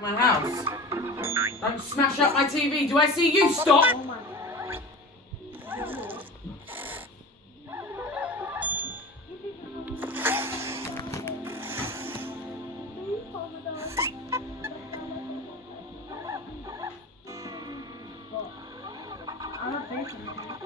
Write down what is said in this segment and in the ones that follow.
My house. Don't smash up my TV. Do I see you? Stop! Oh my. I'm not facing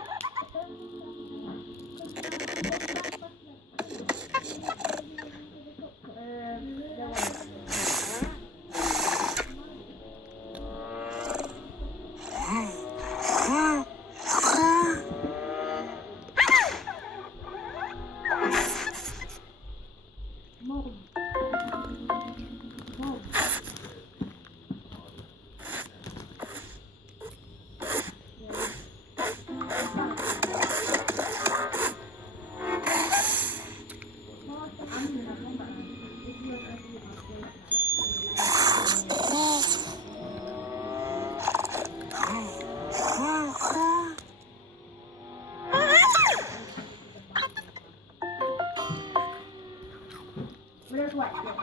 ไม่ได้สวยเดียว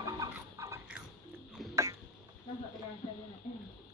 ต้องสวยไปยังไง